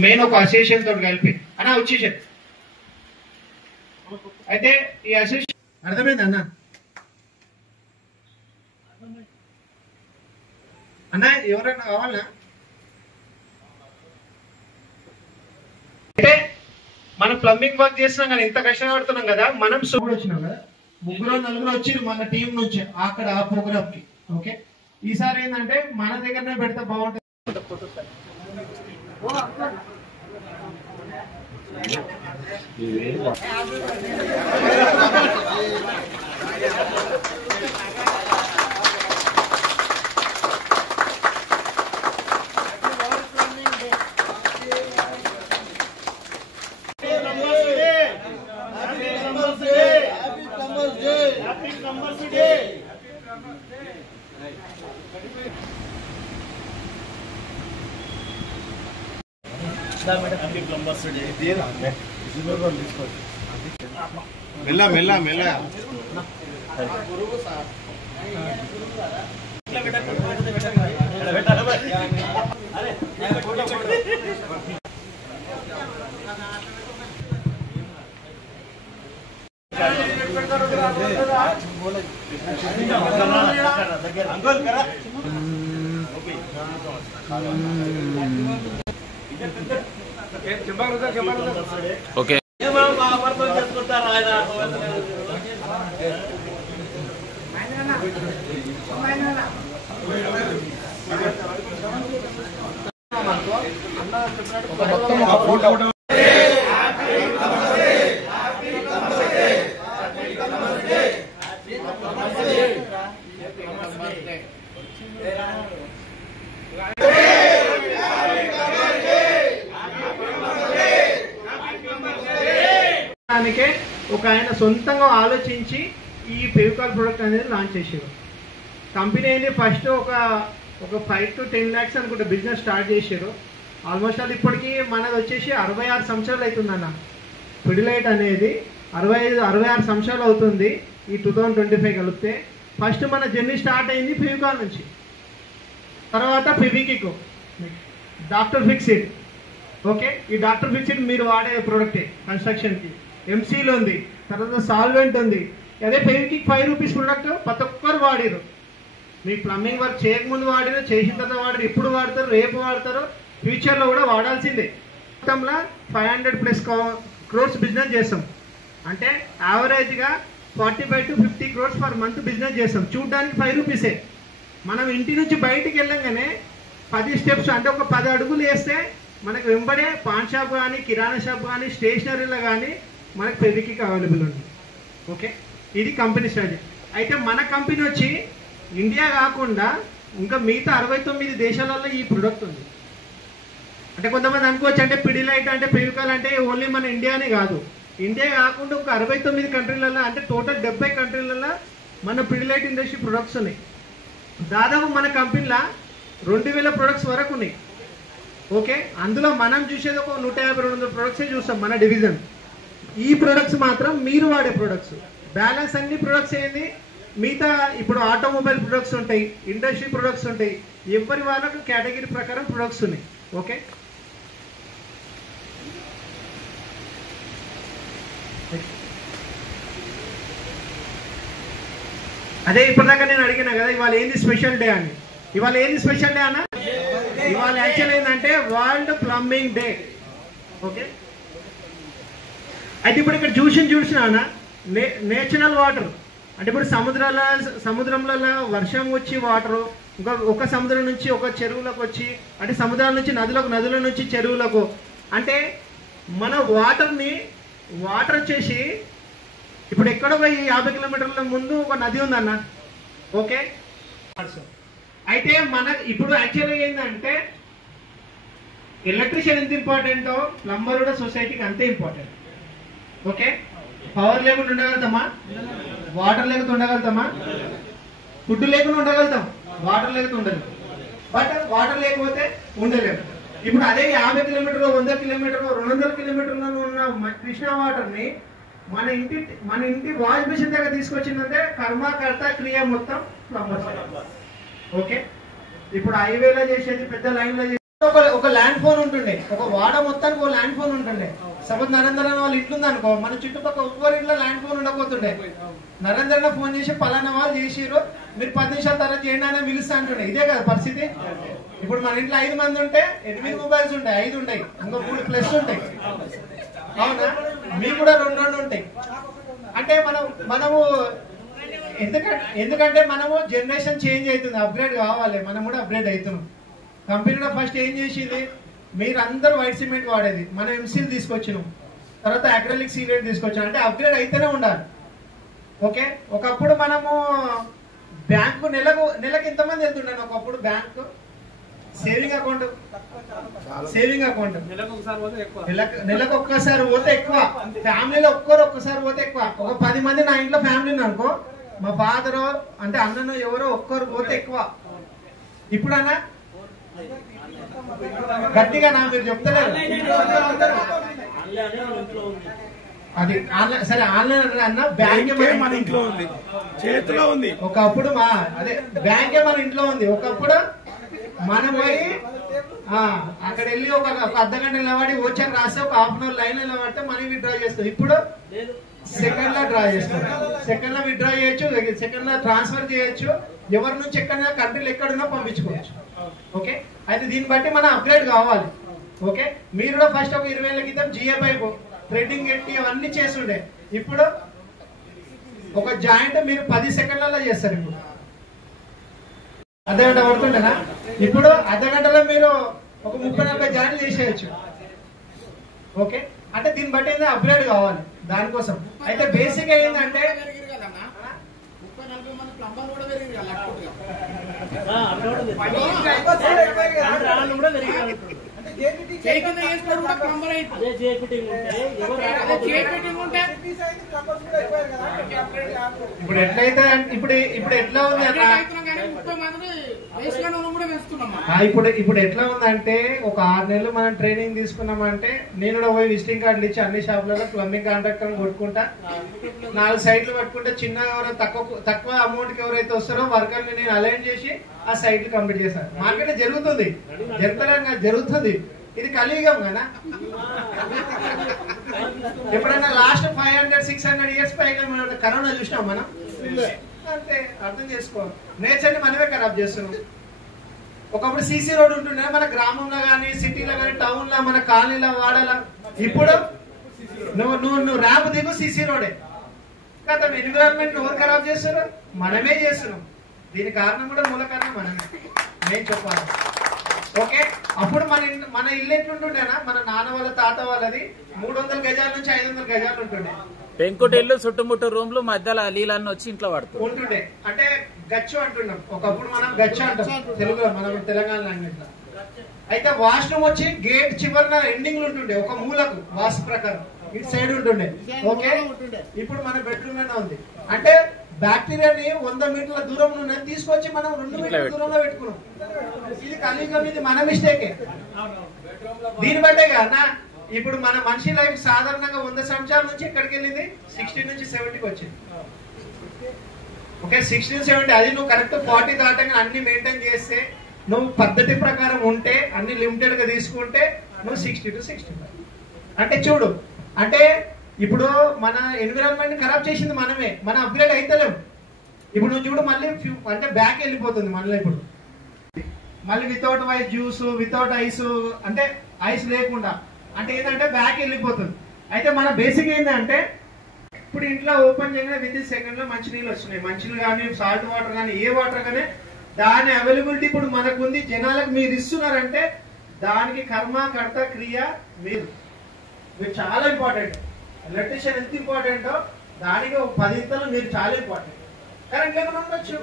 Main ఒక association తోటి కలిపి అన్న వచ్చేసారు. అయితే ఈ అసోసియేషన్ అర్థమైంది అన్న? అన్న ఎవరైనా కావాలన్నా? అంటే మనం ప్లంబింగ్ వర్క్ చేస్తున్నాం కానీ ఇంత కష్టపడుతున్నాం కదా, మనం వచ్చినాం కదా, 3-4 వచ్చారు మన టీం నుంచి అక్కడ ఆ ప్రోగ్రామ్ కి. ఓకే, ఈసారి ఏంటంటే మన దగ్గరనే పెడితే బాగుంటుంది. మెల్ల మెల్ల మెల్ల ఓకే ఒక ఆయన సొంతంగా ఆలోచించి ఈ ఫెవికాల్ ప్రొడక్ట్ అనేది లాంచ్ చేసారు. కంపెనీ ఏంటి ఫస్ట్ ఒక 5 to 10 lakhs అనుకుంటే బిజినెస్ స్టార్ట్ చేశారు. ఆల్మోస్ట్ అది ఇప్పటికీ మనది వచ్చేసి 66 సంవత్సరాలు అవుతుందన్న. పిడిలైట్ అనేది 66 సంవత్సరాలు అవుతుంది ఈ 2025 కలిపితే. ఫస్ట్ మన జర్నీ స్టార్ట్ అయింది ఫెవికాల్ నుంచి, తర్వాత ఫెవికిక్, డాక్టర్ ఫిక్సిడ్. ఓకే, ఈ డాక్టర్ ఫిక్సిడ్ మీరు వాడే ప్రోడక్టే కన్స్ట్రక్షన్కి. ఎంసీలో ఉంది, తర్వాత సాల్వెంట్ ఉంది. అదే ఫెవికిక్ 5 రూపీస్ ప్రోడక్ట్ ప్రతి ఒక్కరు వాడిరు. మీ ప్లంబింగ్ వర్క్ చేయకముందు వాడిరు, చేసిన తర్వాత వాడిరు, ఇప్పుడు వాడతారు, రేపు వాడతారు, ఫ్యూచర్లో కూడా వాడాల్సిందే. మొత్తంలో 500+ crores బిజినెస్ చేస్తాం. అంటే యావరేజ్గా 45 to 50 crores per month business చేస్తాం. చూడడానికి 5 రూపీసే. మనం ఇంటి నుంచి బయటికి వెళ్ళంగానే 10 steps అంటే ఒక 10 అడుగులు వేస్తే మనకు వెంబడే పాన్ షాప్ కానీ, కిరాణా షాప్ కానీ, స్టేషనరీలో కానీ మనకు ఫెవికిక్ అవైలబుల్ ఉంది. ఓకే, ఇది కంపెనీ స్ట్రాటజీ. అయితే మన కంపెనీ వచ్చి ఇండియా కాకుండా ఇంకా మిగతా 69 దేశాలలో ఈ ప్రొడక్ట్ ఉంది. అంటే కొంతమంది అనుకోవచ్చు అంటే పిడిలైట్ అంటే ఫెవికాల్ అంటే ఓన్లీ మన ఇండియానే కాదు, ఇండియా కాకుండా ఒక 69 కంట్రీలలో అంటే టోటల్ 70 కంట్రీలలో మన పిడిలైట్ ఇండస్ట్రీ ప్రొడక్ట్స్ ఉన్నాయి. దాదాపు మన కంపెనీలో 2000 ప్రొడక్ట్స్ వరకు ఉన్నాయి. ఓకే, అందులో మనం చూసేది ఒక 150-200 ప్రొడక్ట్సే చూస్తాం మన డివిజన్. ఈ ప్రొడక్ట్స్ మాత్రం మీరు వాడే ప్రొడక్ట్స్. బ్యాలెన్స్ అన్ని ప్రొడక్ట్స్ ఏంది మిగతా ఇప్పుడు ఆటోమొబైల్ ప్రొడక్ట్స్ ఉంటాయి, ఇండస్ట్రీ ప్రొడక్ట్స్ ఉంటాయి, ఎవరి వాళ్ళకు కేటగిరీ ప్రకారం ప్రొడక్ట్స్ ఉన్నాయి. ఓకే, అదే ఇప్పటిదాకా నేను అడిగినా కదా ఇవాళ ఏంది స్పెషల్ డే అని. ఇవాళ ఏంది స్పెషల్ డే అన్న? ఇవాళ యాక్చువల్ ఏంటంటే వరల్డ్ ప్లంబింగ్ డే. ఓకే, అయితే ఇప్పుడు ఇక్కడ చూసిన అన్న నేచురల్ వాటర్ అంటే ఇప్పుడు సముద్రంలో వర్షం వచ్చి వాటరు ఒక సముద్రం నుంచి ఒక చెరువులకు వచ్చి, అంటే సముద్రాల నుంచి నదుల నుంచి చెరువులకు, అంటే మన వాటర్ వచ్చేసి ఇప్పుడు ఎక్కడో 50 కిలోమీటర్ల ముందు ఒక నది ఉందన్న. ఓకే, అయితే మన ఇప్పుడు యాక్చువల్గా ఏంటంటే ఎలక్ట్రీషియన్ ఎంత ఇంపార్టెంటో ప్లంబర్ కూడా సొసైటీకి అంతే ఇంపార్టెంట్. ఓకే, పవర్ లేకుండా ఉండగలుగుతామా? వాటర్ లేకుండా ఉండగలుగుతామా? ఫుడ్ లేకుండా ఉండగలుగుతాం, వాటర్ లేకుండా ఉండలేము. బట్ వాటర్ లేకపోతే ఉండలేము. ఇప్పుడు అదే 50 కిలోమీటర్లు, 100 కిలోమీటర్లు, 200 కిలోమీటర్లలో ఉన్న కృష్ణా వాటర్ని మన ఇంటి వాష్ మిషన్ దగ్గర తీసుకొచ్చిందంటే కర్త క్రియ మొత్తం ప్లంబర్. ఓకే, ఇప్పుడు హైవేలో చేసేది, పెద్ద లైన్లో ఒక ల్యాండ్ ఫోన్ ఉంటుండే, ఒక వాడ మొత్తానికి ఒక ల్యాండ్ ఫోన్ ఉంటుండే. సపోజ్ నరేంద్ర అన్న వాళ్ళు ఇట్లుంది అనుకో, మన చుట్టుపక్కల ఒక్కరి ఇంట్లో ల్యాండ్ ఫోన్ ఉండకపోతుండే. నరేంద్ర అన్న ఫోన్ చేసి పలానా వాళ్ళు చేసిరు, మీరు 10 నిమిషాల తర్వాత చేయండి అని పిలుస్తా అంటుండే. ఇదే కదా పరిస్థితి. ఇప్పుడు మన ఇంట్లో 5 మంది ఉంటే 8 మొబైల్స్ ఉంటాయి, 5 ఉంటాయి, ఇంకో 3 ప్లస్ ఉంటాయి. అవునా? మీకు కూడా 2 ఉంటాయి. అంటే మనము ఎందుకంటే మనము జనరేషన్ చేంజ్ అవుతుంది, అప్గ్రేడ్ కావాలి, మనం కూడా అప్గ్రేడ్ అవుతున్నాం. కంపెనీలో ఫస్ట్ ఏం చేసింది, మీరు అందరూ వైట్ సిమెంట్ వాడేది, మనం ఎంసీల్ తీసుకొచ్చినాం, తర్వాత అక్రిలిక్ సీలేట్ తీసుకొచ్చాం. అంటే అప్గ్రేడ్ అయితేనే ఉండాలి. ఓకే, ఒకప్పుడు మనము బ్యాంకు నెలకు ఎంతమంది వెళ్తుండే? ఒకప్పుడు బ్యాంకు సేవింగ్ అకౌంట్ నెలకు ఒక్కసారి పోతే ఎక్కువ, ఫ్యామిలీలో ఒక్కసారి పోతే ఎక్కువ. ఒక 10 మంది నా ఇంట్లో ఫ్యామిలీ అనుకో, మా ఫాదర్ అంటే అన్నను ఎవరో ఒక్కరు పోతే ఎక్కువ. ఇప్పుడన్నా గట్టిగా నా మీరు చెప్తలేరు. అది ఆన్లైన్, సరే ఆన్లైన్ అన్న, బ్యాంకే మన ఇంట్లో ఉంది, చేతిలో ఉంది. ఒకప్పుడు అదే బ్యాంకే మన ఇంట్లో ఉంది. ఒకప్పుడు మనం పోయి అక్కడ వెళ్ళి ఒక అర్ధగంట నిలబడి వచ్చాక రాస్తే ఒక హాఫ్ అన్ అవర్ లైన్ నిలబడితే మనీ విత్డ్రా చేస్తాం. ఇప్పుడు సెకండ్ లో డ్రా చేస్తాం, సెకండ్ లో విత్డ్రా చేయొచ్చు, సెకండ్ లో ట్రాన్స్ఫర్ చేయొచ్చు, ఎవరి నుంచి ఎక్కడైనా కంట్రీలు ఎక్కడున్నా పంపించుకోవచ్చు. ఓకే, అయితే దీన్ని బట్టి మనం అప్గ్రేడ్ కావాలి. ఓకే, మీరు కూడా ఫస్ట్ ఒక 20 ఏళ్ల క్రితం జిఏ పైపు థ్రెడ్డింగ్ ఎట్టి అవన్నీ చేస్తుండే. ఇప్పుడు ఒక జాయింట్ మీరు 10 సెకండ్లలో చేస్తారు. ఇప్పుడు అర్ధగంట పడుతుండేనా? ఇప్పుడు అర్ధగంటలో మీరు ఒక 30-40 జాయింట్లు చేసేయచ్చు. ఓకే, అంటే దీన్ని బట్టి ఏంటంటే అప్గ్రేడ్ కావాలి దానికోసం. అయితే బేసిక్ ఏంటంటే ఇప్పుడు ఎట్లయితే ఇప్పుడు ఎట్లా ఉంది ఇప్పుడు ఎట్లా ఉందంటే, ఒక 6 నెలలు మనం ట్రైనింగ్ తీసుకున్నామంటే, నేను కూడా పోయి విజిటింగ్ కార్డులు ఇచ్చి అన్ని షాపులలో ప్లంబింగ్ కాంట్రాక్టర్ కొట్టుకుంటా, 4 సైట్లు పట్టుకుంటే, చిన్న తక్కువ అమౌంట్ కి ఎవరైతే వస్తారో వర్కర్ని నేను అలైన్ చేసి ఆ సైట్లు కంప్లీట్ చేస్తాను. మార్కెట్ జరుగుతుంది, జరుగుతుంది. ఇది కలియుగం కదా. ఎప్పుడైనా లాస్ట్ 500-600 ఇయర్స్ పైన కరోనా చూసినాం మనం. అంటే అర్థం చేసుకో, నేచర్ ని మనమే ఖరాబ్ చేస్తున్నాం. ఒకప్పుడు సీసీ రోడ్ ఉంటుండే మన గ్రామంలో కానీ, సిటీలో కానీ, టౌన్ లో, మన కాలనీలో, వాడలా. ఇప్పుడు నువ్వు ర్యాప్ దిగు, సీసీ రోడే కదా. ఎన్విరాన్మెంట్ ఎవరు ఖరాబ్ చేస్తారు? మనమే చేస్తున్నాం. దీని కారణం కూడా మూల కారణం మనమే, నేను చెప్పాలి. ఓకే, అప్పుడు మన ఇల్లు ఎట్లుంటుండేనా, మన నాన్న వాళ్ళ తాత వాళ్ళది 300 గజాల నుంచి 500 గజాలు ఉంటుండే. పెంకుటిల్లు, చుట్టుముట్టు రూమ్లు, మధ్యలో నీళ్ళన్నీ వచ్చి ఇంట్లో పడుతుంది ఉంటుండే. అంటే గచ్చు అంటున్నాం, ఒకప్పుడు మనం గచ్చు అంటాం తెలుగులో, మన తెలంగాణ లాంగ్వేజ్ లో. అయితే వాష్రూమ్ వచ్చి గేట్ చివరిన ఎండింగ్ ఉంటుండే, ఒక మూలకు వాస్తు ప్రకారం ఇటు సైడ్ ఉంటుండే. ఓకే, ఇప్పుడు మన బెడ్రూమ్ లోనే ఉంది. అంటే బ్యాక్టీరియాని 100 మీటర్ల దూరం నుండి తీసుకొచ్చి మనం 2 మీటర్ల దూరంలో పెట్టుకున్నాం. ఇది కలియుగం, ఇది మన మిస్టేకే. దీన్ని బట్టే కదా ఇప్పుడు మన మనిషి లైఫ్ సాధారణంగా 100 సంవత్సరాల నుంచి ఎక్కడికి వెళ్ళింది, 60 నుంచి 70కి వచ్చింది. ఓకే, 60-70. అది నువ్వు కరెక్ట్ 40 దాటంగా అన్ని మెయింటైన్ చేస్తే, నువ్వు పద్ధతి ప్రకారం ఉంటే, అన్ని లిమిటెడ్ గా తీసుకుంటే నువ్వు 60-65. అంటే చూడు, అంటే ఇప్పుడు మన ఎన్విరాన్మెంట్ ఖరాబ్ చేసింది మనమే, మనం అప్గ్రేడ్ అయితలేం. ఇప్పుడు నువ్వు చూడు, మళ్ళీ అంటే బ్యాక్ వెళ్ళిపోతుంది మళ్ళీ. ఇప్పుడు మళ్ళీ without ice juice, without ice, అంటే ఐస్ లేకుండా, అంటే ఏంటంటే బ్యాక్ వెళ్ళిపోతుంది. అయితే మన బేసిక్ ఏంటంటే, ఇప్పుడు ఇంట్లో ఓపెన్ చేయగానే విత్ సెకండ్ లో మంచి నీళ్ళు వస్తున్నాయి. మంచినీళ్ళు కానీ, సాల్ట్ వాటర్ కానీ, ఏ వాటర్ కానీ, దాని అవైలబిలిటీ ఇప్పుడు మనకు ఉంది. జనాలకు మీరు ఇస్తున్నారంటే దానికి కర్మ, కర్త, క్రియ మీరు చాలా ఇంపార్టెంట్. ఎలక్ట్రిషియన్ ఎంత ఇంపార్టెంటో దానికి 10 ఇంతలు మీరు చాలా ఇంపార్టెంట్. కరెంట్ లేకుండా ఉండొచ్చు,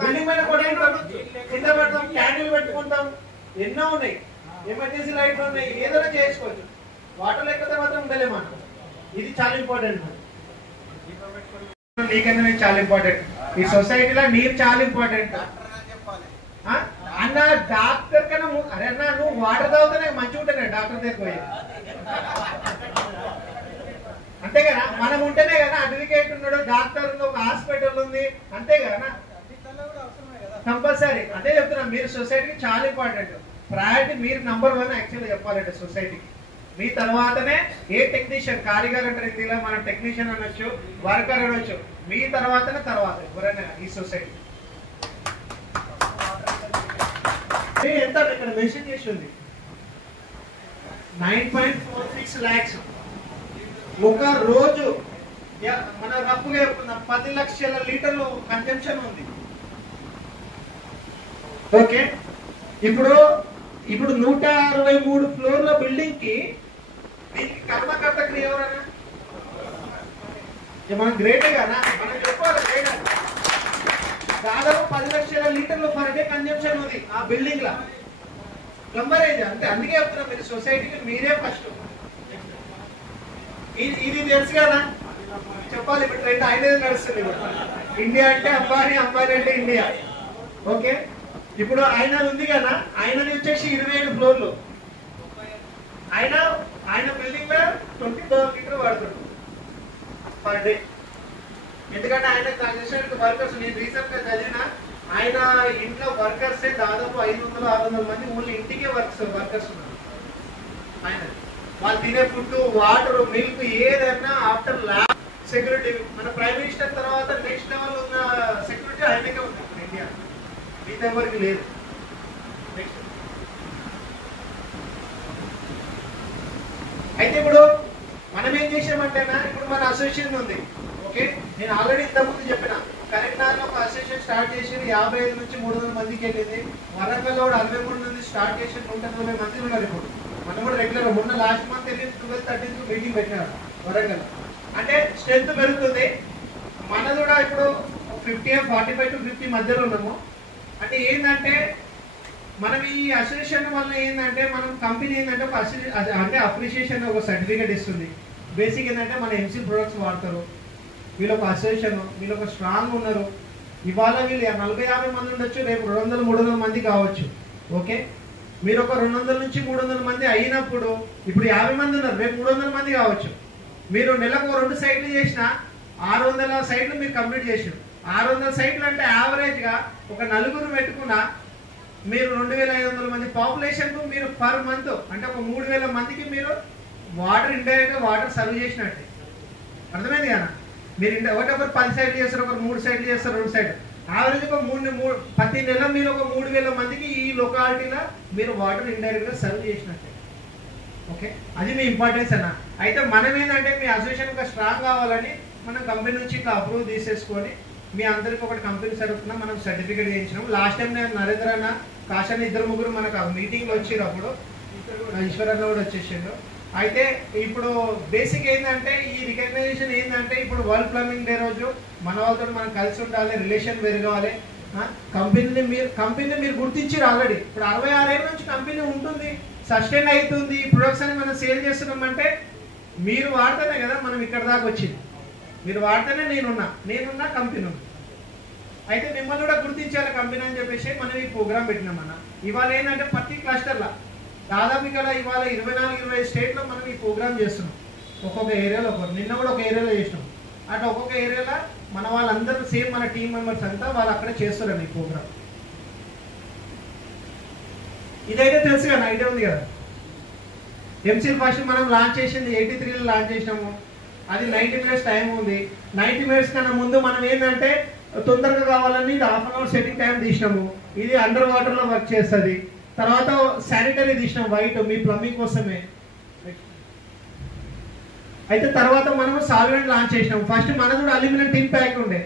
బిల్డింగ్ మీద కొట్టేస్తాం, కింద పెడతాం, క్యాండిల్ పెట్టుకుంటాం, ఎన్నో ఉన్నాయి, ఎమర్జెన్సీ లైట్లు ఉన్నాయి, ఏదైనా చేసుకోవచ్చు. వాటర్ లేకపోతే మాత్రం ఉండలేమన్నా. ఇది చాలా ఇంపార్టెంట్. నీకన్నా చాలా ఇంపార్టెంట్. ఈ సొసైటీలో నీరు చాలా ఇంపార్టెంట్. అన్న డాక్టర్ కన్నా అరే అన్న, నువ్వు వాటర్ తాగుతానే మంచిగా ఉంటానే డాక్టర్ దగ్గర పోయి. అంతే కదా, మనం ఉంటేనే కదా అడ్వకేట్ ఉన్నాడు, డాక్టర్ ఉంది, ఒక హాస్పిటల్ ఉంది, అంతే కదా కంపల్సరీ. అదే చెప్తున్నా, మీరు సొసైటీకి చాలా ఇంపార్టెంట్. ప్రయారిటీ మీరు నంబర్ 1 యాక్చువల్గా చెప్పాలంటే సొసైటీకి. మీ తర్వాతనే ఏ టెక్నీషియన్, కారిగార్ అంటారు హిందీలో, మనం టెక్నీషియన్ అనొచ్చు, వర్కర్ అనొచ్చు, మీ తర్వాతనే తర్వాత ఎవరైనా ఈ సొసైటీ. ఎంత ఇక్కడ మెన్షన్ చేసి ఉంది 9.46 lakhs ఒక రోజు. మన రఫ్గా చెప్పుకుందాం 10 లక్షల లీటర్లు కన్జంప్షన్ ఉంది. ఓకే, ఇప్పుడు 163 ఫ్లోర్ల బిల్డింగ్ కి దీనికి కర్మకర్త క్రియ ఎవరన్నా? మనం గ్రేటే కదా, మనం చెప్పాలి గ్రేట్. దాదాపు 10 లక్షల లీటర్లు పర్ డే కన్జంప్షన్ ఉంది ఆ బిల్డింగ్ లా. ప్లంబరేజ్ అంటే అందుకే చెప్తున్నా, మీరు సొసైటీకి మీరే ఫస్ట్. ఇది తెలుసు కదా, చెప్పాలి. ఇప్పుడు ట్రెండ్ ఆయనదే నడుస్తుంది. ఇండియా అంటే అంబానీ, అంబానీ అంటే ఇండియా. ఓకే, ఇప్పుడు ఆయన ఉంది కదా, ఆయనది వచ్చేసి 27 ఫ్లోర్లు. ఆయన బిల్డింగ్ లో 20,000 లీటర్ వాడుతాడు పర్ డే. ఎందుకంటే ఆయన వర్కర్స్, నేను రీసెంట్ గా చదివిన, ఆయన ఇంట్లో వర్కర్స్ దాదాపు 500-600 మంది ఓన్లీ ఇంటికే వర్కర్స్ ఉన్నారు. ఆయన వాళ్ళు తినే ఫుడ్, వాటర్, మిల్క్ ఏదైనా ఆఫ్టర్ ల్యాబ్ సెక్యూరిటీ. మన ప్రైమ్ మినిస్టర్ తర్వాత నెక్స్ట్ లెవెల్ ఉన్న సెక్యూరిటీ ఆయనకే ఉంది ఇండియా, మిగతా ఎవరికి లేదు. అయితే ఇప్పుడు మనం ఏం చేసామంటేనా, ఇప్పుడు మన అసోసియేషన్ ఉంది. ఓకే, నేను ఆల్రెడీ ఇంతకుముందు చెప్పిన, కరీంనగర్ లో ఒక అసోసియేషన్ స్టార్ట్ చేసి 55 నుంచి 300 మందికి వెళ్ళింది. వరంగల్ లో 63 నుంచి స్టార్ట్ చేసి 190 మంది ఉన్నారు. ఇప్పుడు మనం కూడా రెగ్యులర్, మొన్న లాస్ట్ మంత్ 12-13 మీటింగ్ పెట్టినారు వరంగల్. అంటే స్ట్రెంత్ పెరుగుతుంది. మన కూడా ఇప్పుడు 45 to 50 మధ్యలో ఉన్నాము. అంటే ఏంటంటే మనం ఈ అసోసియేషన్ వల్ల ఏంటంటే, మనం కంపెనీ ఏంటంటే ఒక అంటే అప్రిషియేషన్ ఒక సర్టిఫికేట్ ఇస్తుంది. బేసిక్ ఏంటంటే మన ఎంసీ ప్రొడక్ట్స్ వాడతారు, వీళ్ళు ఒక అసోసియేషన్, వీళ్ళు ఒక స్ట్రాంగ్ ఉన్నారు. ఇవాళ వీళ్ళు 40-50 మంది ఉండొచ్చు, రేపు 200-300 మంది కావచ్చు. ఓకే, మీరు ఒక 200 నుంచి 300 మంది అయినప్పుడు, ఇప్పుడు 50 మంది ఉన్నారు, రేపు 300 మంది కావచ్చు. మీరు నెలకు 2 సైట్లు చేసిన 600 సైట్లు మీరు కంప్లీట్ చేసారు. 600 సైట్లు అంటే యావరేజ్ గా ఒక 4 పెట్టుకున్న మీరు 2500 మంది పాపులేషన్ కు మీరు పర్ మంత్ అంటే ఒక 3000 మందికి మీరు వాటర్ ఇండైరెక్ట్ గా వాటర్ సర్వ్ చేసినట్టే. అర్థమైంది కదా? మీరు ఒకటొకరు 10 సైట్లు చేస్తారు, ఒకరు 3 సైట్లు చేస్తారు, 2 సైట్లు. యావరేజ్ ఒక ప్రతి నెల మీరు ఒక 3000 మందికి ఈ లొకాలిటీలో మీరు వాటర్ ఇండైరెక్ట్ గా సర్వ్ చేసినట్టే. ఓకే, అది మీ ఇంపార్టెన్స్ అన్న. అయితే మనం ఏంటంటే మీ అసోసియేషన్ ఒక స్ట్రాంగ్ కావాలని మనం కంపెనీ నుంచి ఇట్లా అప్రూవ్ తీసేసుకొని మీ అందరికి ఒకటి కంపెనీ తరఫున మనం సర్టిఫికేట్ చేయించినాం. లాస్ట్ టైం నేను నరేంద్ర అన్న, కాశాన్ని 2-3 మనకు ఆ మీటింగ్లో వచ్చినప్పుడు ఈశ్వరన్న కూడా వచ్చేసిండు. అయితే ఇప్పుడు బేసిక్ ఏంటంటే ఈ రికగ్నైజేషన్ ఏంటంటే, ఇప్పుడు వరల్డ్ ప్లంబింగ్ డే రోజు మన వాళ్ళతో మనం కలిసి ఉండాలి, రిలేషన్ పెరగాలి. కంపెనీని మీరు గుర్తించారు ఆల్రెడీ. ఇప్పుడు 66 ఏళ్ళ నుంచి కంపెనీ ఉంటుంది, సస్టైన్ అవుతుంది, ప్రొడక్ట్స్ అని మనం సేల్ చేస్తున్నామంటే మీరు వాడితేనే కదా మనం ఇక్కడ దాకా వచ్చింది. మీరు వాడితేనే నేనున్నా కంపెనీ ఉంది. అయితే మిమ్మల్ని కూడా గుర్తించాలి కంపెనీ అని చెప్పేసి మనం ఈ ప్రోగ్రామ్ పెట్టినామన్న. ఇవాళ ఏంటంటే ప్రతి క్లస్టర్లో దాదాపు ఇక్కడ ఇవాళ 24-25 స్టేట్లో మనం ఈ ప్రోగ్రామ్ చేస్తున్నాం. ఒక్కొక్క ఏరియాలో నిన్న కూడా ఒక ఏరియాలో చేసినాం. అట్లా ఒక్కొక్క ఏరియాలో మన వాళ్ళందరూ సేమ్ మన టీం మెంబర్స్ అంతా వాళ్ళు అక్కడే చేస్తారండి ఈ ప్రోగ్రామ్. ఇదైతే తెలుసు కదా, ఐడియా ఉంది కదా. ఎంసీల్ ఫస్ట్ మనం లాంచ్ చేసింది 83లో లాంచ్ చేసినాము. అది 90 minutes టైం ఉంది. 90 minutes కన్నా ముందు మనం ఏంటంటే తొందరగా కావాలని ఇది 1/2 hour సెట్టింగ్ టైం తీసినాము. ఇది అండర్ వాటర్ లో వర్క్ చేస్తుంది. తర్వాత శానిటరీ తీసినాం వైట్, మీ ప్లంబింగ్ కోసమే. అయితే తర్వాత మనం సాల్వెంట్ లాంచ్ చేసినాం. ఫస్ట్ మనది కూడా అల్యూమినియం టిన్ ప్యాక్ ఉండే.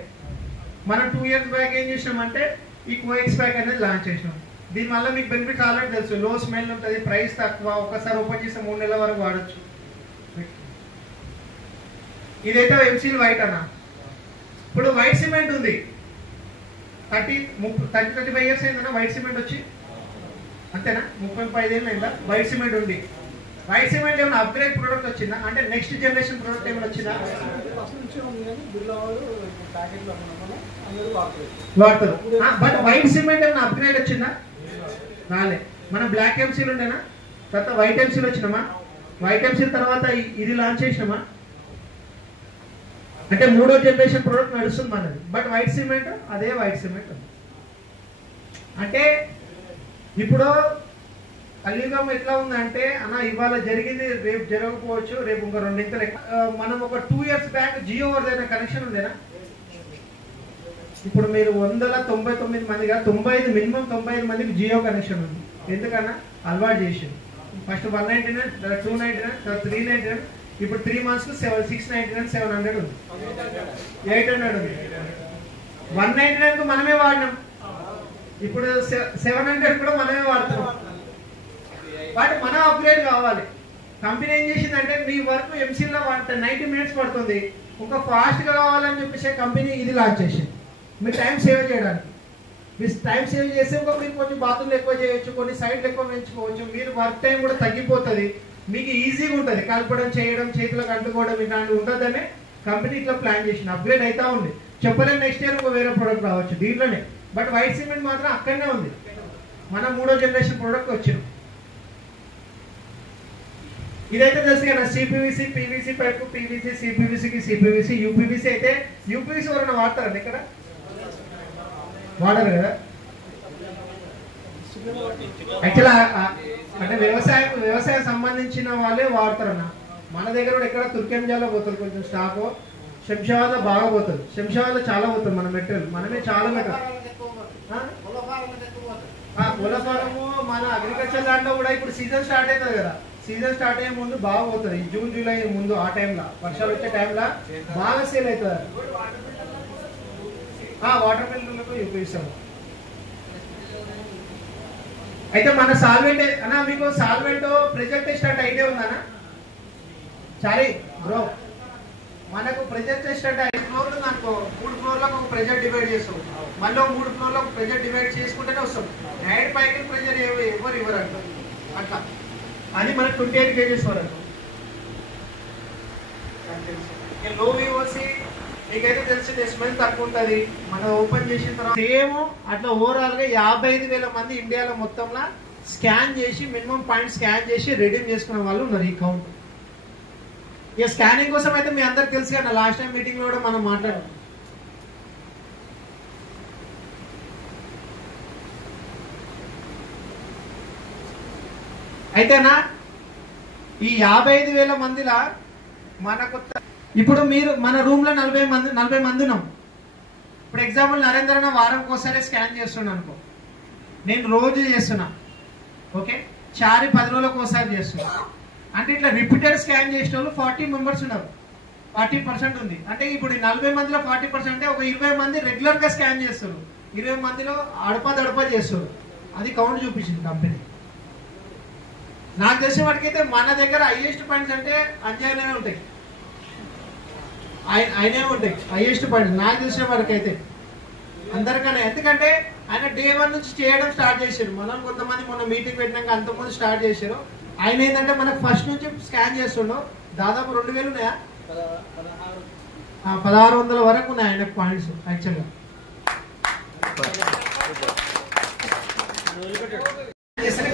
మనం 2 years బ్యాక్ ఏం చేసినామంటే ఈ కోఎక్స్ ప్యాక్ అనేది లాంచ్ చేసినాం. దీనివల్ల మీకు బెనిఫిట్స్ ఆల్రెడీ తెలుసు. లో స్మెల్ ఉంటుంది, ప్రైస్ తక్కువ, ఒకసారి ఓపెన్ చేస్తే 3 నెలల వరకు వాడచ్చు. ఇదైతే ఎంసీల్ వైట్ అన్న. ఇప్పుడు వైట్ సిమెంట్ ఉంది, 30-35 years అయిందన్నా వైట్ సిమెంట్ వచ్చి, అంతేనా? 35 ఏళ్ళు అయిందా వైట్ సిమెంట్ ఉంది. వైట్ సిమెంట్ ఏమైనా అప్గ్రేడ్ ప్రోడక్ట్ వచ్చిందా? అంటే నెక్స్ట్ జనరేషన్ ప్రోడక్ట్ ఏమైనా వచ్చిందా? వాడతారు. బట్ వైట్ సిమెంట్ ఏమైనా అప్గ్రేడ్ వచ్చిందా? రాలే. మనం బ్లాక్ ఎంసీల్ ఉండేనా, తర్వాత వైట్ ఎంసీల్ వచ్చినామా? వైట్ ఎంసీల్ తర్వాత ఇది లాంచ్ చేసినామా? అంటే 3వ జనరేషన్ ప్రోడక్ట్ నడుస్తుంది మనది. బట్ వైట్ సిమెంట్ అదే వైట్ సిమెంట్. అంటే ఇప్పుడు కలియుగం ఎట్లా ఉందంటే అన్న ఇవాళ జరిగింది రేపు జరగకపోవచ్చు, రేపు ఇంకో రెండింతలు మనం ఒక 2 years బ్యాక్ జియో వరదైనా కనెక్షన్ ఉండేనా? ఇప్పుడు మీరు 199 మందిగా 95 మినిమం 95 మందికి జియో కనెక్షన్ ఉంది. ఎందుకన్నా అలవాటు చేసింది. ఫస్ట్ 199, 299, 399, ఇప్పుడు 3 months 699, 700 ఉంది, 800 ఉంది. 199 మనమే వాడినాం, ఇప్పుడు 700 కూడా మనమే వాడుతున్నాం. వాటి మనం అప్గ్రేడ్ కావాలి. కంపెనీ ఏం చేసిందంటే మీ వర్క్ ఎంసీలో 90 minutes పడుతుంది, ఒక ఫాస్ట్గా కావాలని చెప్పేసి కంపెనీ ఇది లాంచ్ చేసింది. మీరు టైం సేవ్ చేయడానికి. మీరు టైం సేవ్ చేస్తే మీరు కొంచెం బాత్రూమ్లు ఎక్కువ చేయొచ్చు, కొన్ని సైడ్లు ఎక్కువ పెంచుకోవచ్చు, మీరు వర్క్ టైం కూడా తగ్గిపోతుంది, మీకు ఈజీగా ఉంటుంది. కలపడం, చేయడం, చేతులకు అంటుకోవడం ఇట్లాంటివి ఉంటుందనే కంపెనీ ఇట్లా ప్లాన్ చేసింది. అప్గ్రేడ్ అవుతా ఉంది. చెప్పలేము నెక్స్ట్ ఇయర్ ఇంకో వేరే ప్రోడక్ట్ రావచ్చు దీంట్లోనే. బట్ వైట్ సిమెంట్ మాత్రం అక్కడనే ఉంది. మన 3వ జనరేషన్ ప్రోడక్ట్ వచ్చింది. ఇదైతే తెలుసు కదా, సిపివిసి, పీవీసీ పైపు, పీవీసీ, సిపివిసికి సిపివిసి, యూపీవీసీ. అయితే యూపీవీసీ ఎవరైనా వాడతారండి ఇక్కడ? వాడరు కదా. యాక్చువల్గా అంటే వ్యవసాయం సంబంధించిన వాళ్ళే వాడతారన్న. మన దగ్గర కూడా ఎక్కడ తుర్కెంజాలో పోతుంది కొంచెం స్టాకు, శంషాబాద్లో బాగా పోతుంది, శంషాబాద్లో చాలా పోతుంది మన మెటీరియల్, మనమే చాలా మెటీరియల్. పూలఫారము మన అగ్రికల్చర్ దాంట్లో కూడా ఇప్పుడు సీజన్ స్టార్ట్ అవుతుంది కదా, సీజన్ స్టార్ట్ అయ్యే ముందు బాగా పోతుంది. జూన్ జూలై ముందు ఆ టైంలో, వర్షాలు వచ్చే టైంలో బాగా సేల్ అవుతుంది. వాటర్ మిల్లులకు ఉపయోగిస్తాము. అయితే మన సాల్వెంట్ అన్నా, మీకు సాల్వెంట్ ప్రెజర్ టెస్ట్ అంటే ఐడియా ఉందన్నా? సారీ బ్రో, మనకు ప్రెజర్ టెస్ట్ అంటే 5 ఫ్లోర్లు అనుకో, 3 ఫ్లోర్లకు ఒక ప్రెజర్ డివైడ్ చేస్తాం, మళ్ళీ 3 ఫ్లోర్లకు ప్రెజర్ డివైడ్ చేసుకుంటేనే వస్తాం. డైరెక్ట్ పైకి ప్రెజర్ ఎవరు ఇవ్వరు అంటారు అట్లా. అది మనకు 28 kgs వరకు. లో వివోసి మీకైతే తెలిసింది, స్మెల్ తక్కువ ఉంటుంది. మనం ఓపెన్ చేసిన తర్వాత సేమ్ అట్లా ఓవరాల్ గా 55,000 మంది ఇండియాలో మొత్తంలో స్కాన్ చేసి, మినిమం పాయింట్ స్కాన్ చేసి రెడీమ్ చేసుకున్న వాళ్ళు ఉన్నారు ఈ కౌంట్. ఇక స్కానింగ్ కోసం అయితే మీ అందరికి తెలుసు కదా, లాస్ట్ టైం మీటింగ్ లో కూడా మనం మాట్లాడాం. అయితేనా ఈ 55,000 మందిలా మనకు ఇప్పుడు మీరు మన రూమ్ లో 40 మంది ఉన్నాం. ఇప్పుడు ఎగ్జాంపుల్ నరేంద్ర అన్న వారంకి ఒకసారి స్కాన్ చేస్తున్నా అనుకో, నేను రోజు చేస్తున్నా, ఓకే, చారి 10 రోజులకు ఒకసారి చేస్తున్నా. అంటే ఇట్లా రిపీటెడ్ స్కాన్ చేసిన వాళ్ళు 40 మెంబర్స్ ఉన్నారు, 40% ఉంది. అంటే ఇప్పుడు 40 మందిలో 40% అంటే ఒక 20 మంది రెగ్యులర్ గా స్కాన్ చేస్తారు, 20 మందిలో అడపా చేస్తారు. అది కౌంట్ చూపించింది కంపెనీ. నాకు తెలిసిన వాటికైతే మన దగ్గర హైయెస్ట్ పాయింట్స్ అంటే అంజానే ఉంటాయి, ఆయనే ఉంటాయి హైయెస్ట్ పాయింట్స్ నాకు తెలిసిన వాడికైతే అందరికన్నా. ఎందుకంటే ఆయన డే 1 నుంచి చేయడం స్టార్ట్ చేశారు. మనం కొంతమంది మొన్న మీటింగ్ పెట్టినాక అంతకుముందు స్టార్ట్ చేశారు. ఆయన ఏంటంటే మనకు ఫస్ట్ నుంచి స్కాన్ చేస్తుండో దాదాపు 2,000 ఉన్నాయా, 1600 వరకు ఉన్నాయి ఆయనకు పాయింట్స్. యాక్చువల్గా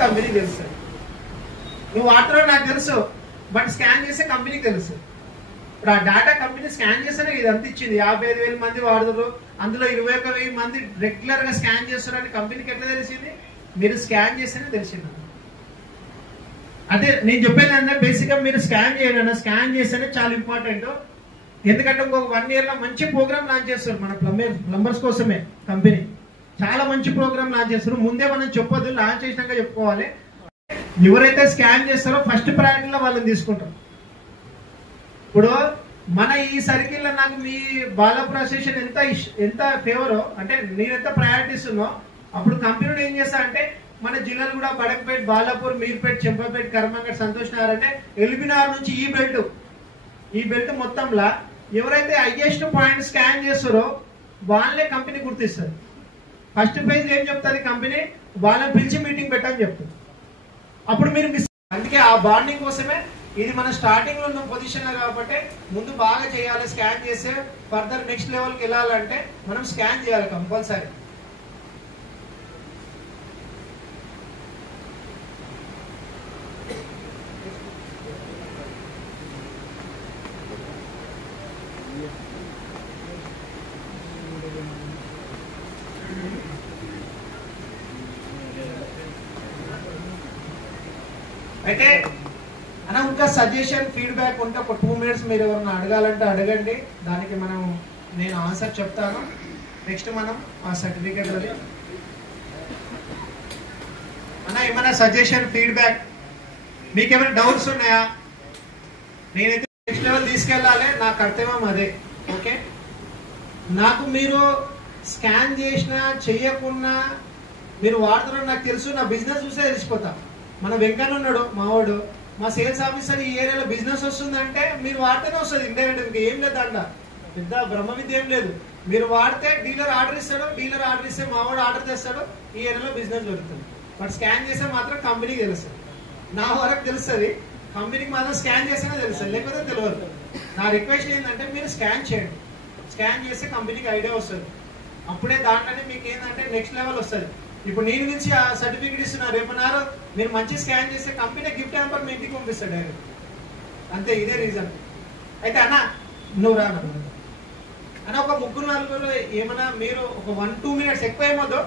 కంపెనీకి తెలుస్తుంది. నువ్వు వాడుతున్నావు నాకు తెలుసు, బట్ స్కాన్ చేస్తే కంపెనీకి తెలుసు. ఇప్పుడు ఆ డేటా కంపెనీ స్కాన్ చేస్తేనే ఇది అంత ఇచ్చింది. 55,000 మంది వాడుతారు, అందులో 21,000 మంది రెగ్యులర్ గా స్కాన్ చేస్తున్నారని కంపెనీకి ఎట్లా తెలిసింది? మీరు స్కాన్ చేస్తేనే తెలిసింది. అదే నేను చెప్పేది అంటే బేసిక్ గా మీరు స్కాన్ చేయాలన్నా, స్కాన్ చేస్తేనే చాలా ఇంపార్టెంట్. ఎందుకంటే ఇంకొక 1 year లో మంచి ప్రోగ్రామ్ లాంచ్ చేస్తారు మన ప్లంబర్స్ కోసమే. కంపెనీ చాలా మంచి ప్రోగ్రామ్ లాంచ్ చేస్తారు. ముందే మనం చెప్పొద్దు, లాంచ్ చేసినాక చెప్పుకోవాలి. ఎవరైతే స్కాన్ చేస్తారో ఫస్ట్ ప్రయారిటీలో వాళ్ళని తీసుకుంటాం. ఇప్పుడు మన ఈ సర్కిల్ లో నాకు మీ బాలాపూర్ అసోసియేషన్ ఎంత ఫేవరో, అంటే నేను ఎంత ప్రయారిటీ ఇస్తున్నో, అప్పుడు కంపెనీ ఏం చేస్తా అంటే మన జిల్లాలు కూడా బడక్పేట్, బాలాపూర్, మీర్పేట్, చెంపపేట్, కర్మంగడ్, సంతోష్ నగర్ అంటే ఎల్బీనగర్ నుంచి ఈ బెల్ట్ మొత్తంలో ఎవరైతే హైయెస్ట్ పాయింట్ స్కాన్ చేస్తారో వాళ్ళే కంపెనీ గుర్తిస్తారు. ఫస్ట్ ప్రైజ్ ఏం చెప్తుంది కంపెనీ? వాళ్ళని పిలిచి మీటింగ్ పెట్టని చెప్తుంది. అప్పుడు మీరు మిస్. అందుకే ఆ బాండింగ్ కోసమే ఇది మన స్టార్టింగ్ లో ఉన్న పొజిషన్ లో కాబట్టి ముందు బాగా చేయాలి. స్కాన్ చేస్తే ఫర్దర్ నెక్స్ట్ లెవెల్కి వెళ్ళాలంటే మనం స్కాన్ చేయాలి కంపల్సరీ. అయితే అన్న ఇంకా సజెషన్ ఫీడ్బ్యాక్ ఉంటే ఒక 2 minutes మీరు ఎవరన్నా అడగాలంటే అడగండి, దానికి నేను ఆన్సర్ చెప్తాను. నెక్స్ట్ మనం ఆ సర్టిఫికేట్ అది అన్న ఏమైనా సజెషన్ ఫీడ్బ్యాక్, మీకేమైనా డౌట్స్ ఉన్నాయా? నేనైతే నెక్స్ట్ లెవెల్ తీసుకెళ్ళాలి, నా కర్తవ్యం అదే. ఓకే, నాకు మీరు స్కాన్ చేసినా చెయ్యకున్నా మీరు వాడుతున్నా నాకు తెలుసు, నా బిజినెస్ చూసే తెలిసిపోతా. మన వెంకన్న ఉన్నాడు మావాడు, మా సేల్స్ ఆఫీసర్ ఈ ఏరియాలో బిజినెస్ వస్తుందంటే మీరు వాడితేనే వస్తుంది ఇండైరెక్ట్, ఇంకా ఏం లేదు అంట, పెద్ద బ్రహ్మ విద్య ఏం లేదు. మీరు వాడితే డీలర్ ఆర్డర్ ఇస్తాడు, డీలర్ ఆర్డర్ ఇస్తే మావాడు ఆర్డర్ తెస్తాడు, ఈ ఏరియాలో బిజినెస్ జరుగుతుంది. బట్ స్కాన్ చేస్తే మాత్రం కంపెనీకి తెలుస్తుంది, నా వరకు తెలుస్తుంది, కంపెనీకి మాత్రం స్కాన్ చేస్తేనే తెలుస్తుంది, లేకపోతే తెలియదు. నా రిక్వెస్ట్ ఏంటంటే మీరు స్కాన్ చేయండి, స్కాన్ చేస్తే కంపెనీకి ఐడియా వస్తుంది, అప్పుడే దాంట్లోనే మీకు ఏంటంటే నెక్స్ట్ లెవెల్ వస్తుంది. ఇప్పుడు నేను నుంచి ఆ సర్టిఫికేట్ ఇస్తున్నా, రేపన్నారు మీరు మంచి స్కాన్ చేస్తే కంపెనీ గిఫ్ట్ హ్యాంపర్ మీ ఇంటికి పంపిస్తాడు డైరెక్ట్, అంతే, ఇదే రీజన్. అయితే అన్న నువ్వు రా అన్న, ఒక 3-4 ఏమన్నా మీరు ఒక 1-2 minutes ఎక్కువ ఏమవుతో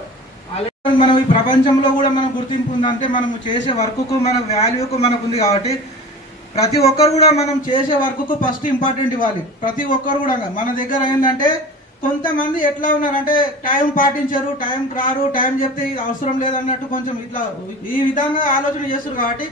మనం ఈ ప్రపంచంలో కూడా మనం గుర్తింపు ఉందంటే మనం చేసే వర్క్కు మన వాల్యూకు మనకు ఉంది. కాబట్టి ప్రతి ఒక్కరు కూడా మనం చేసే వర్క్కు ఫస్ట్ ఇంపార్టెంట్ ఇవ్వాలి. ప్రతి ఒక్కరు కూడా మన దగ్గర ఏంటంటే కొంతమంది ఎట్లా ఉన్నారంటే టైం పాటించరు, టైం రారు, టైం చెప్తే ఇది అవసరం లేదన్నట్టు కొంచెం ఇట్లా ఈ విధంగా ఆలోచన చేస్తారు. కాబట్టి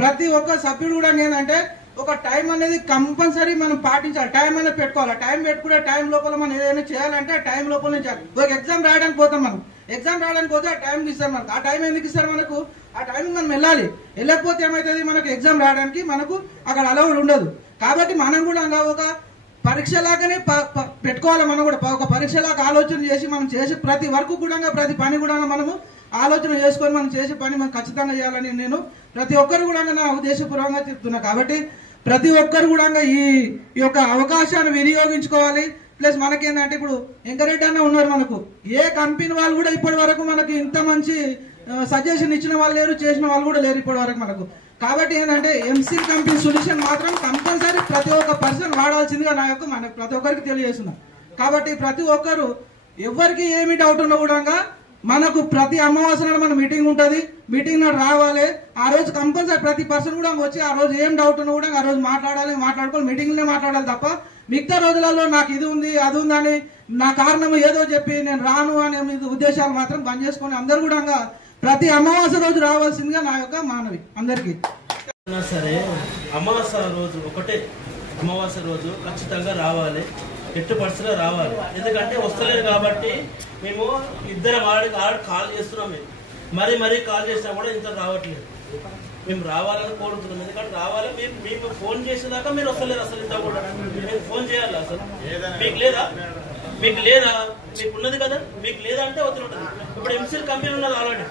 ప్రతి ఒక్క సభ్యుడు కూడా ఏంటంటే ఒక టైం అనేది కంపల్సరీ మనం పాటించాలి, టైం అనేది పెట్టుకోవాలి. టైం పెట్టుకునే టైం లోపల మనం ఏదైనా చేయాలంటే టైం లోపల చేయాలి. ఒక ఎగ్జామ్ రాయడానికి పోతాం, మనం ఎగ్జామ్ రాయడానికి పోతే ఆ టైం ఇస్తారు మనకు. ఆ టైం ఎందుకు ఇస్తారు మనకు? ఆ టైం మనం వెళ్ళాలి, వెళ్ళకపోతే ఏమవుతుంది మనకు ఎగ్జామ్ రాయడానికి మనకు అక్కడ అలౌడ్ ఉండదు. కాబట్టి మనం కూడా ఒక పరీక్షలాగానే పెట్టుకోవాలి, మనం కూడా ఒక పరీక్షలాగా ఆలోచన చేసి మనం చేసే ప్రతి వర్క్ కూడా ప్రతి పని కూడా మనము ఆలోచన చేసుకొని మనం చేసే పని మనం ఖచ్చితంగా చేయాలని నేను ప్రతి ఒక్కరు కూడా నా ఉద్దేశపూర్వకంగా చెప్తున్నా. కాబట్టి ప్రతి ఒక్కరు కూడా ఈ యొక్క అవకాశాన్ని వినియోగించుకోవాలి. ప్లస్ మనకేంటంటే ఇప్పుడు వెంకరెడ్డి అన్న ఉన్నారు, మనకు ఏ కంపెనీ వాళ్ళు కూడా ఇప్పటి వరకు మనకు ఇంత మంచి సజెషన్ ఇచ్చిన వాళ్ళు లేరు, చేసిన వాళ్ళు కూడా లేరు ఇప్పటి వరకు మనకు. కాబట్టి ఏంటంటే ఎంసీ కంపెనీ సొల్యూషన్ మాత్రం కంపల్సరీ ప్రతి ఒక్క పర్సన్ వాడాల్సిందిగా నా యొక్క మనకు ప్రతి ఒక్కరికి తెలియజేస్తున్నా. కాబట్టి ప్రతి ఒక్కరు ఎవరికి ఏమి డౌట్ ఉన్నా కూడా మనకు ప్రతి అమావాస్య నాడు మన మీటింగ్ ఉంటుంది, మీటింగ్ నాడు రావాలి. ఆ రోజు కంపల్సరీ ప్రతి పర్సన్ కూడా వచ్చి ఆ రోజు ఏం డౌట్ ఉన్నా కూడా ఆ రోజు మాట్లాడుకోవాలి, మీటింగ్లోనే మాట్లాడాలి తప్ప మిగతా రోజులలో నాకు ఇది ఉంది అది ఉంది అని నా కారణం ఏదో చెప్పి నేను రాను అనే ఉద్దేశాలు మాత్రం బంద్ చేసుకొని అందరు కూడా ప్రతి అమావాస్య రోజు రావాల్సిందిగా నా యొక్క మనవి అందరికీ. సరే అమావాస్య రోజు ఒకటే, అమావాస్య రోజు ఖచ్చితంగా రావాలి, ఎట్టు పరిస్థితిలో రావాలి. ఎందుకంటే వస్తలేదు కాబట్టి మేము ఇద్దరం ఆడి కాల్ చేస్తున్నాం, మేము మరీ కాల్ చేసినా కూడా ఇంత రావట్లేదు. మేము రావాలని కోరుతున్నాం, ఎందుకంటే రావాలి. మేము ఫోన్ చేసేదాకా మీరు వస్తలేరు అసలు, ఇంత కూడా మేము ఫోన్ చేయాలి. అసలు మీకు లేదా మీకు ఉన్నది కదా, మీకు లేదా అంటే వద్దుంటుంది. ఇప్పుడు ఎంసీల్ కంపెనీ ఉన్నది ఆల్రెడీ,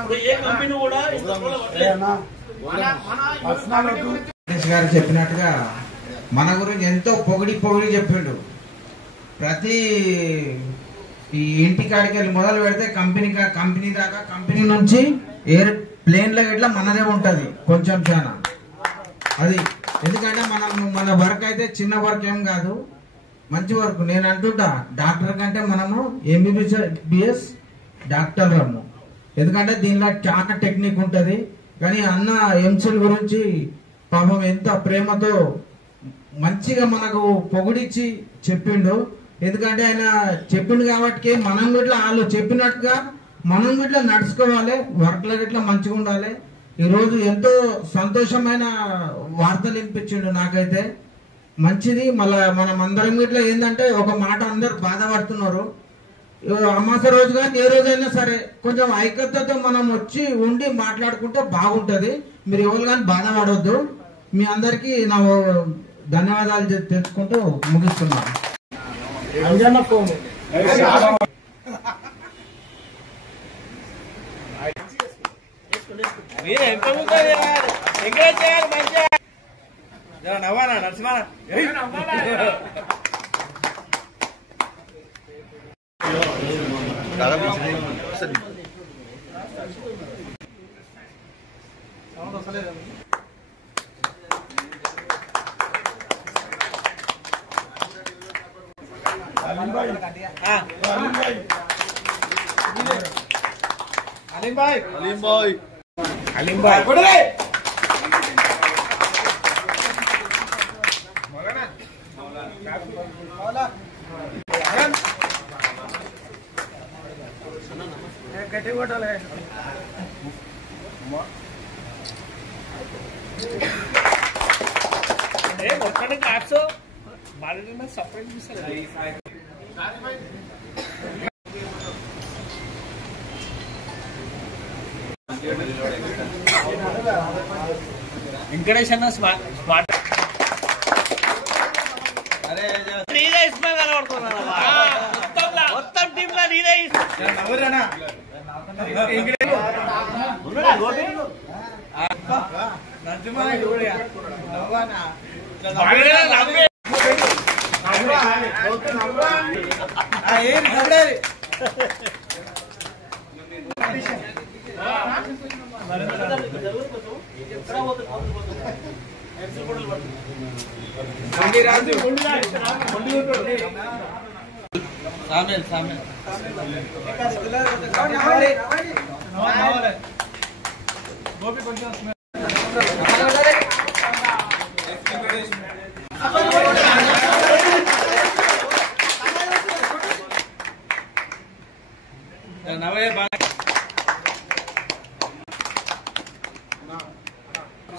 ఇప్పుడు ఏ కంపెనీ కూడా గారు చెప్పినట్టుగా మన గురించి ఎంతో పొగిడి చెప్పిండు. ప్రతి ఈ ఇంటికాడికి వెళ్ళి మొదలు పెడితే కంపెనీ దాకా, కంపెనీ నుంచి ఎయిర్ ప్లేన్లో ఇట్లా మనదే ఉంటుంది కొంచెం చాలా అది. ఎందుకంటే మన వర్క్ అయితే చిన్న వర్క్ ఏం కాదు, మంచి వర్క్. నేను అంటుంటా డాక్టర్ కంటే మనము ఎంబీబీఎస్ డాక్టర్ రమ్ము, ఎందుకంటే దీనిలో చాలా టెక్నిక్ ఉంటుంది. కానీ అన్న ఎంసీల్ గురించి పాపం ఎంత ప్రేమతో మంచిగా మనకు పొగిడిచ్చి చెప్పిండు. ఎందుకంటే ఆయన చెప్పిండు కాబట్టి మనం ఇట్లా వాళ్ళు చెప్పినట్టుగా మనం ఇట్లా నడుచుకోవాలి, వర్క్లో ఇట్లా మంచిగా ఉండాలి. ఈరోజు ఎంతో సంతోషమైన వార్తలు వినిపించిండు నాకైతే, మంచిది. మళ్ళా మనం అందరం ఇట్లా ఏంటంటే ఒక మాట అందరు బాధపడుతున్నారు. అమాస రోజు కానీ ఏ రోజైనా సరే కొంచెం ఐక్యతతో మనం వచ్చి ఉండి మాట్లాడుకుంటే బాగుంటుంది. మీరు ఎవరు కానీ బాధపడవద్దు. మీ అందరికీ నా ధన్యవాదాలు తెలుసుకుంటూ ముగిస్తున్నాను. నవ్వానా నరసింహ అలీం భాయ్ వెంకటేష్ అన్న స్మార్ట్ నీదే ఇస్మాయిల్ కనబడుతున్నాను మొత్తం టీమ్ లో నీదే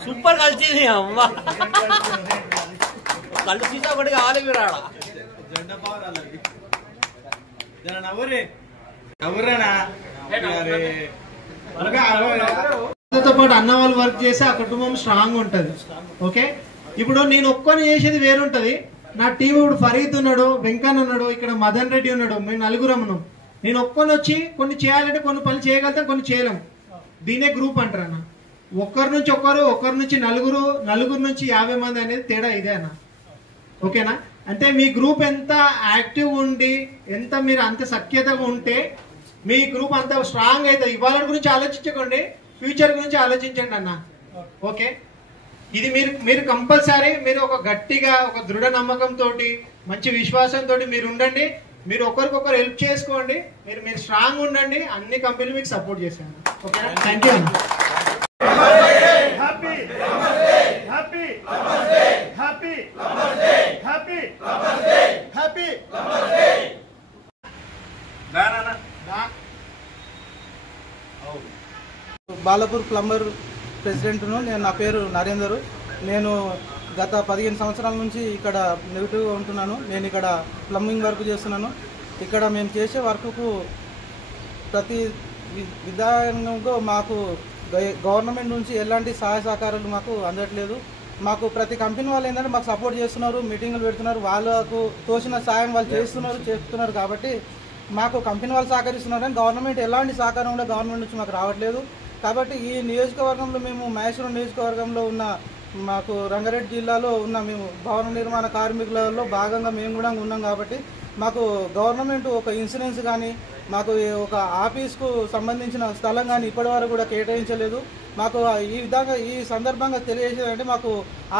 సూపర్ కలిసింది అమ్మ కళ్ళు సీసా ఒకటి కావాలి మీరు ఆడ పాటు అన్న వాళ్ళు వర్క్ చేసి ఆ కుటుంబం స్ట్రాంగ్ ఉంటది. ఓకే, ఇప్పుడు నేను ఒక్కని చేసేది వేరుంటది. నా టీం ఇప్పుడు ఫరీద్ ఉన్నాడు, వెంకన్న ఉన్నాడు, ఇక్కడ మదన్ రెడ్డి ఉన్నాడు, మేము నలుగురం ఉన్నాం. నేను ఒక్కని వచ్చి కొన్ని చేయాలంటే కొన్ని పనులు చేయగలుగుతాం, కొన్ని చేయలేం. దీనే గ్రూప్ అంటారు అన్న. ఒకరి నుంచి ఒకరి నుంచి నలుగురు నుంచి 50 మంది అనేది తేడా ఇదే అన్న. ఓకేనా? అంటే మీ గ్రూప్ ఎంత యాక్టివ్ ఉండి ఎంత మీరు అంత సఖ్యతగా ఉంటే మీ గ్రూప్ అంత స్ట్రాంగ్ అవుతుంది. ఇవాళ గురించి ఆలోచించకండి, ఫ్యూచర్ గురించి ఆలోచించండి అన్న. ఓకే, ఇది మీరు కంపల్సరీ మీరు ఒక గట్టిగా ఒక దృఢ నమ్మకంతో మంచి విశ్వాసంతో మీరు ఉండండి. మీరు ఒకరికొకరు హెల్ప్ చేసుకోండి. మీరు స్ట్రాంగ్ ఉండండి. అన్ని కంపెనీలు మీకు సపోర్ట్ చేస్తాను. ఓకేనా? Thank you. బాలపూర్ ప్లంబర్ ప్రెసిడెంట్ను. నా పేరు నరేందరు. నేను గత 15 సంవత్సరాల నుంచి ఇక్కడ నెగిటివ్గా ఉంటున్నాను. నేను ఇక్కడ ప్లంబింగ్ వర్క్ చేస్తున్నాను. ఇక్కడ మేము చేసే వర్క్కు ప్రతి విధానంగా మాకు గవర్నమెంట్ నుంచి ఎలాంటి సహాయ సహకారాలు మాకు అందట్లేదు. మాకు ప్రతి కంపెనీ వాళ్ళు ఏంటంటే మాకు సపోర్ట్ చేస్తున్నారు, మీటింగులు పెడుతున్నారు, వాళ్ళకు తోచిన సాయం వాళ్ళు చేస్తున్నారు కాబట్టి మాకు కంపెనీ వాళ్ళు సహకరిస్తున్నారు. కానీ గవర్నమెంట్ ఎలాంటి సహకారం కూడా గవర్నమెంట్ నుంచి మాకు రావట్లేదు. కాబట్టి ఈ నియోజకవర్గంలో మేము మహేశ్వరం నియోజకవర్గంలో ఉన్న మాకు రంగారెడ్డి జిల్లాలో ఉన్న మేము భవన నిర్మాణ కార్మికులలో భాగంగా మేము కూడా ఉన్నాం. కాబట్టి మాకు గవర్నమెంట్ ఒక ఇన్సూరెన్స్ కానీ మాకు ఒక ఆఫీస్కు సంబంధించిన స్థలం కానీ ఇప్పటివరకు కూడా కేటాయించలేదు. మాకు ఈ సందర్భంగా తెలియజేసేదంటే మాకు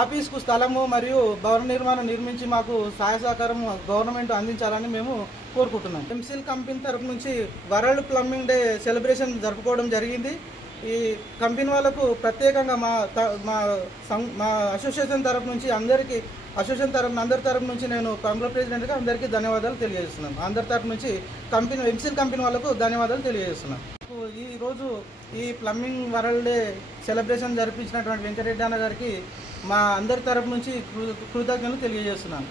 ఆఫీస్కు స్థలము మరియు భవన నిర్మాణం నిర్మించి మాకు సహాయ సహకారం గవర్నమెంట్ అందించాలని మేము కోరుకుంటున్నాం. ఎంసీల్ కంపెనీ తరఫు నుంచి వరల్డ్ ప్లంబింగ్ డే సెలబ్రేషన్ జరుపుకోవడం జరిగింది. ఈ కంపెనీ వాళ్ళకు ప్రత్యేకంగా మా అసోసియేషన్ తరఫు నుంచి అందరి తరఫు నుంచి నేను కంపెనీ ప్రెసిడెంట్గా అందరికీ ధన్యవాదాలు తెలియజేస్తున్నాను. అందరి తరఫు నుంచి ఎంసీల్ కంపెనీ వాళ్ళకు ధన్యవాదాలు తెలియజేస్తున్నాను. ఈరోజు ఈ ప్లంబింగ్ వరల్డ్ డే సెలబ్రేషన్ జరిపించినటువంటి వెంకటరెడ్డి అన్న గారికి మా అందరి తరఫు నుంచి కృతజ్ఞతలు తెలియజేస్తున్నాను.